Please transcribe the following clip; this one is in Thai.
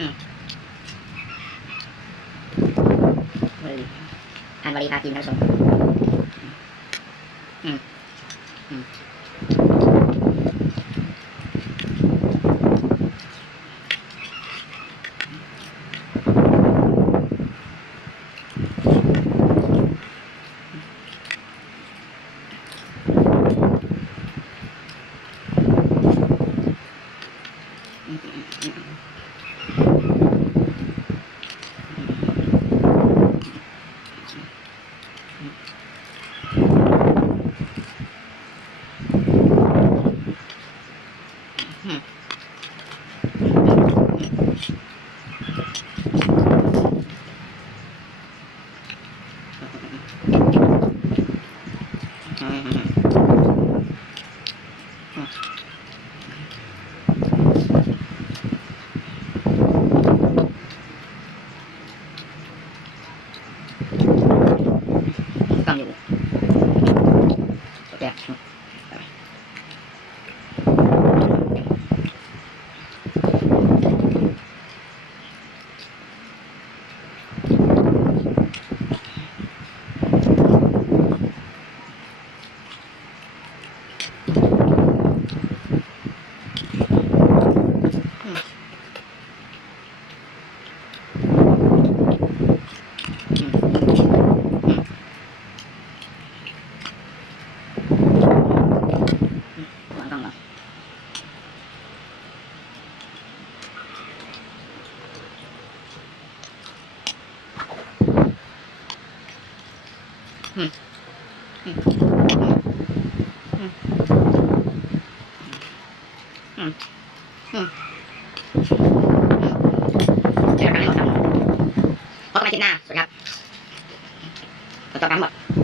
อืมวลีอ่านวลีพากินท่านผู้ชมอืมอืมอืมอืมอืมอืม ต้องอยู่โอเควางกล้องก่อนอืมอืมอืมอืมอืม เดี๋ยวเราไปหมดครับพบกันใหม่คลิปหน้าสวัสดีครับขอตัวกันทั้งหมด